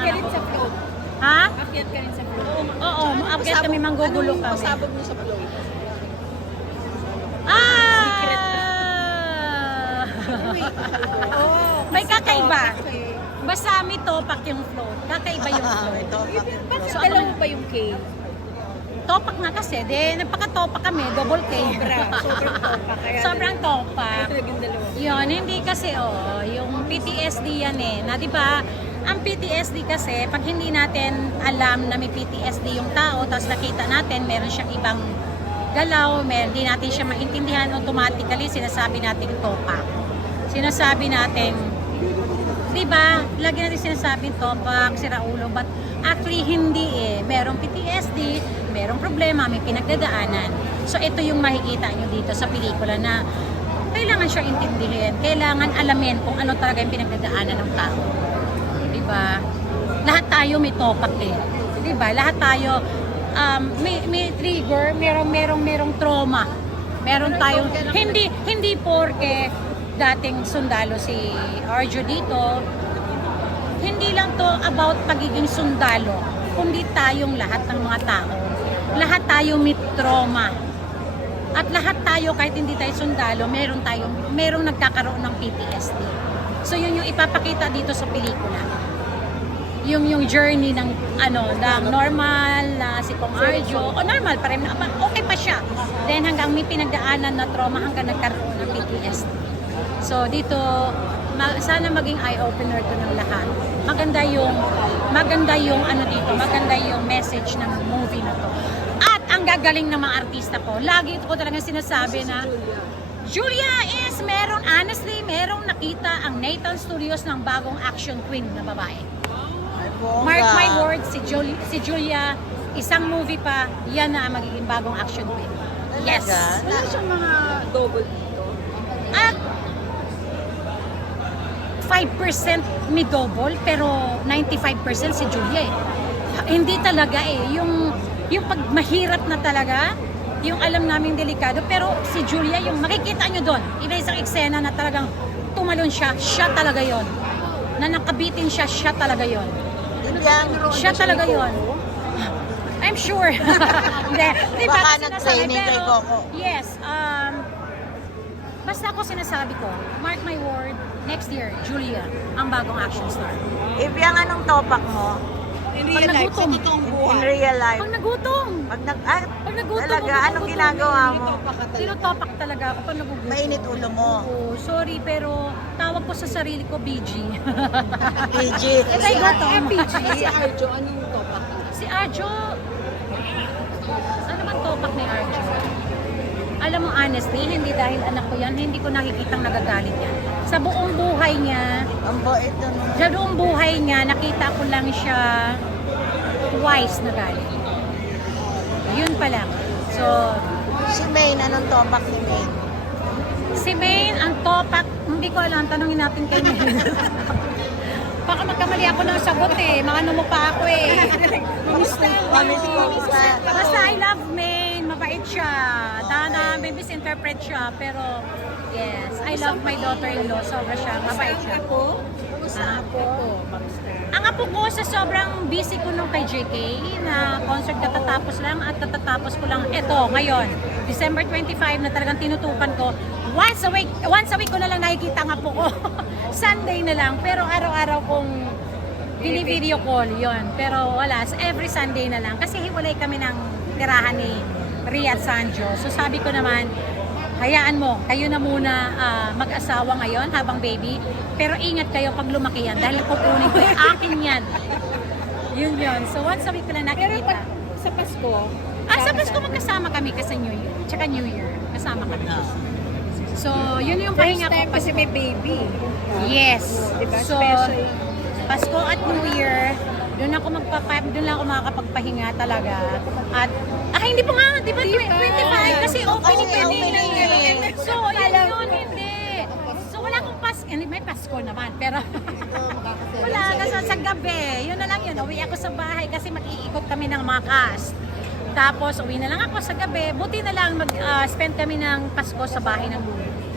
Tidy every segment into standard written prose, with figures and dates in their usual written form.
anak rin ko. sa float. Ha? Akyat ka rin sa float. Oo, maakyat kami, manggugulo kami. Pasabog mo sa float? Oo. May kakaiba. Okay. Basta may topak yung float. Kakaiba yung float. Ito, Bakit So, dalawa pa yung K? Topak nga kasi. Nagpaka-topak kami. Double K. Sobrang topak. Kaya Sobrang topak. naging dalawa. Yun, hindi kasi yung PTSD yan na di ba? Ang PTSD kasi, pag hindi natin alam na may PTSD yung tao, tapos nakita natin, meron siyang ibang galaw, hindi natin siya maintindihan, automatically sinasabi natin topak. Sinasabi natin, di ba? Lagi natin sinasabi topak, siraulo, but actually hindi merong PTSD, merong problema, may pinagdadaanan. So ito yung makikita nyo dito sa pelikula na kailangan siya intindihin, kailangan alamin kung ano talaga yung pinagdadaanan ng tao. Diba? Lahat tayo may topak Diba? Lahat tayo may trigger, merong trauma. Meron tayong hindi porke dating sundalo si Arjo dito. Hindi lang to about pagiging sundalo, kundi tayong lahat ng mga tao. Lahat tayo may trauma. At lahat tayo, kahit hindi tayo sundalo, merong nagkakaroon ng PTSD. So yun yung ipapakita dito sa pelikula. Yung journey ng ng normal na si Kong Arjo, normal pa rin, okay pa siya. Then hanggang may pinagdaanan na trauma hanggang nagkaroon ng PTSD. So dito, sana maging eye-opener to ng lahat. Maganda yung dito, maganda yung message ng movie na to. At ang gagaling ng mga artista ko, lagi ko talagang sinasabi na Julia is honestly, merong nakita ang Nathan Studios ng bagong action queen na babae. Mark my words, si Julia, isang movie pa, yan na ang magiging bagong action queen. Yes. Wala siyang mga double dito. At 5% may double, pero 95% si Julia Hindi talaga yung pag mahirap na talaga, yung alam naming delikado, pero si Julia, yung makikita nyo doon, iba isang eksena na talagang tumalon siya talaga yon. Na nakabitin siya talaga yon. Siya talaga yon. I'm sure. Hindi, Baka kasi nag-training sinasabi, kay pero, Coco. yes, basta ako sinasabi ko, mark my word, next year, Julia, ang bagong action star. If yung anong topak mo, In Pag real life, sa nagutom. totoong in buhay. real life, Pag nagutom, pag nagutom, talaga, pag anong nagutom, ginagawa mo? tinutopak talaga ako pag nagugutom. Mainit ulo mo. Oo, sorry, pero tawag ko sa sarili ko, BG. PG. Ay, gutom. Si Arjo, anong topak? Si Arjo, ano man topak ni Arjo? Alam mo, honestly, hindi dahil anak ko yan, hindi ko nakikitang nagagalit yan. Sa buong buhay niya, Ang bait nun. sa buong buhay niya, nakita ko lang siya twice na galit. Yun pa lang. So, Si Maine, anong topak ni Maine? si Maine, ang topak, hindi ko alam, tanungin natin kay Maine. Baka magkamali ako ng sagot Makano mo pa ako Kamusta? Basta I love Maine, mabait siya. Dana, may misinterpret siya, pero yes, I love my daughter-in-law, sobra siya, mabait siya. Kamusta po? Ang apo ko sa sobrang busy ko nung kay JK na concert katatapos lang at katatapos ko lang ngayon, December 25 na talagang tinutukan ko. Once a week ko na lang nakikita ang apo ko. Sunday na lang, pero araw-araw kong video call yon. Pero wala, every Sunday na lang kasi hiwalay kami ng tirahan ni Riyadh Sanjo. So sabi ko naman, hayaan mo, kayo na muna mag-asawa ngayon habang baby. Pero ingat kayo pag lumaki yan dahil kukunin ko akin yan. Yun. So once a week ko lang Pero nakikita. pag sa Pasko, Sa Pasko magkasama kami kasi New Year. Tsaka New Year. Kasama kami. So yun yung first pahinga ko. time kasi may baby. Yes. Diba? So, Special. Pasko at New Year, doon lang ako makakapagpahinga talaga. At, hindi pa nga, di ba? 25, kasi opening Kasi opening So, yun, hindi. So, wala akong Pasko. May Pasko naman, pero wala, kasi sa gabi. Yun na lang yun. Uwi ako sa bahay kasi mag-iikot kami ng mga cast. Tapos, uwi na lang ako sa gabi. Buti na lang mag-spend kami ng Pasko sa bahay ng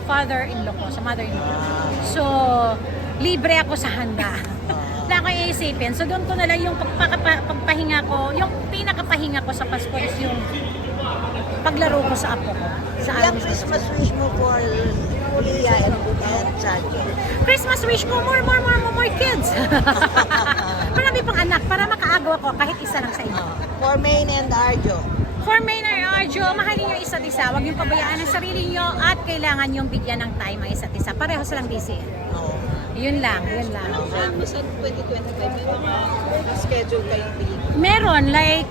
father-in-law ko, sa mother-in-law. So, libre ako sa handa. wala akong iisipin. So doon ko na lang yung pagpahinga ko, yung pinakapahinga ko sa Pasko is yung paglaro ko sa apo ko. Sa Yung araw sa Christmas wish mo for Leah and Sajo. Christmas wish ko, more kids. Marami pang anak para makaagaw ko kahit isa lang sa inyo. For Maine and Arjo. For Maynard Arjo, mahalin niyo isa't isa. Huwag niyong pabayaan ang sarili niyo at kailangan niyong bigyan ng time ang isa't isa. Pareho silang busy. Oo. Yun lang, yun lang. Sa 2025, may mga schedule kayong pelikula. Meron, like,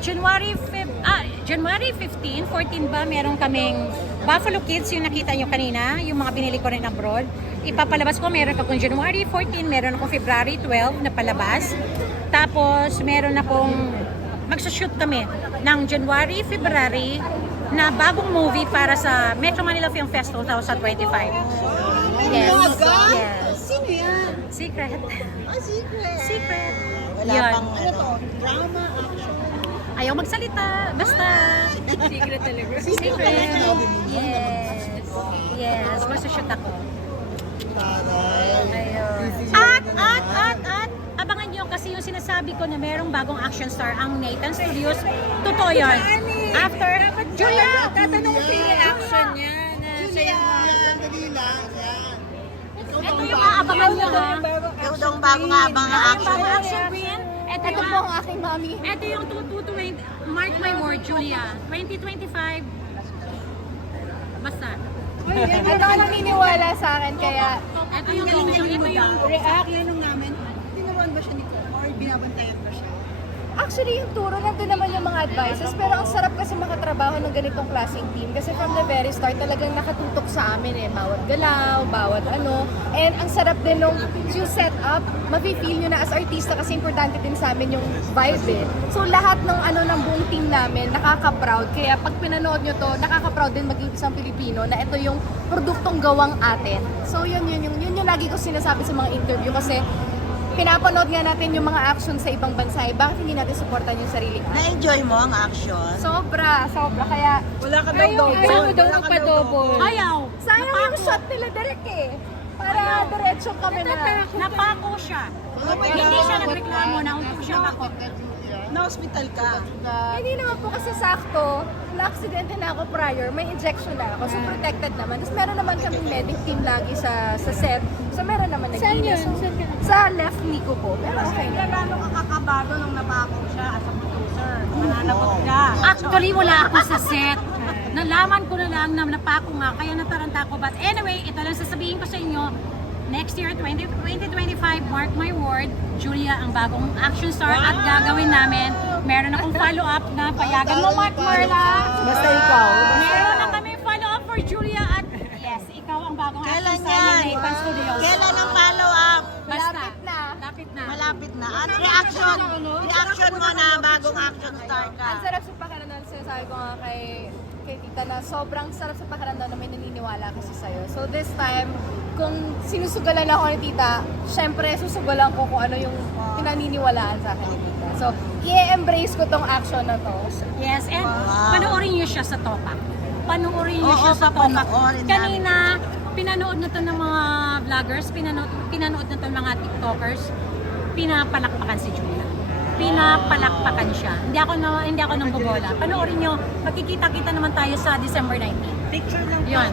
January 15, 14 ba, meron kaming Buffalo Kids, yung nakita nyo kanina, yung mga binili ko rin abroad. Ipapalabas ko, meron akong January 14, meron akong February 12 na palabas. Tapos, meron akong, magsushoot kami ng January, February, na bagong movie para sa Metro Manila Film Fest 2025. Yes. Yes. Sino yan? Secret. Secret. Secret. Wala Yun. pang ano. Drama, action. Ayaw magsalita. Basta. Secret talaga. Secret. Yes. Yes. Masushoot ako. Ayun. At, abangan nyo kasi yung sinasabi ko na merong bagong action star ang Nathan Studios. Totoo yun. After, Julia! Tatanong ko yung reaction niya. Na siya Ito yung aabangan nyo ha. Ikaw daw ang bagong habang Yung action. bagong action queen. Ito Ito yung po ang aking mami. Ito yung 220, mark my word, Julia. 2025. Basta. Ito ang naniniwala sa akin, kaya Ito yung react. Tinanong namin, tinuruan ba siya nito? Or binabantayan ba siya? Actually, yung turo, nandun naman yung mga advices, pero ang sarap kasi makatrabaho ng ganitong klaseng team. Kasi from the very start, talagang nakatutok sa amin bawat galaw, bawat ano. And ang sarap din nung yung setup, mafe-feel nyo na as artista kasi importante din sa amin yung vibe So lahat ng ng buong team namin, nakaka-proud. Kaya pag pinanood nyo to, nakaka-proud din maging isang Pilipino na ito yung produktong gawang atin. So yun yung lagi ko sinasabi sa mga interview kasi pinapanood nga natin yung mga action sa ibang bansa. Bakit hindi natin supportan yung sariling atin? Na-enjoy mo ang action? Sobra. Kaya Wala ka ayaw daw magpa-double. Ayaw. Sayang yung shot nila direct Para diretso kami na. Napako siya. Hindi siya nagreklamo na upo siya ako. Na-hospital ka. Hindi naman po kasi sakto. Na-aksidente na ako prior. May injection na ako. So protected naman. Tapos meron naman kaming medic team lagi sa set. So meron naman naglinis. Sa left knee ko po. Pero okay na. Gano'n ka kakabado nung napako siya as a producer? Mananakot ka. Actually, wala ako sa set. Nalaman ko na lang na napako nga, kaya nataranta ko. But anyway, ito lang sasabihin ko sa inyo, next year, 2025, mark my word, Julia ang bagong action star at gagawin namin. Meron akong follow-up na payagan mo, Mark Marla. Basta ikaw. Meron na kami follow-up for Julia at yes, ikaw ang bagong Kailan action star yan? ng Nathan Studios. Kailan ang follow-up? Basta. Malapit na. Lapit na. Malapit na. At reaction mo na bagong action star ka. Ang sarap sa pakiramdam, sinasabi ko nga kay tita na sobrang sarap sa pakiramdam na may naniniwala kasi sa'yo. So this time, kung sinusugalan ako ni tita, syempre susugalan ko kung ano yung pinaniniwalaan sa akin ni tita. So, i-embrace ko tong action na to. Yes, and Wow. panoorin niyo siya sa Topak. Panoorin niyo Oo, siya sa Topak. papanoorin Kanina, pinanood na to ng mga vloggers, pinanood na to ng mga TikTokers, pinapalakpakan si Julia. Pinapalakpakan siya. Hindi ako nang bobola. Panoorin niyo, magkikita-kita naman tayo sa December 19. Picture ng Yun.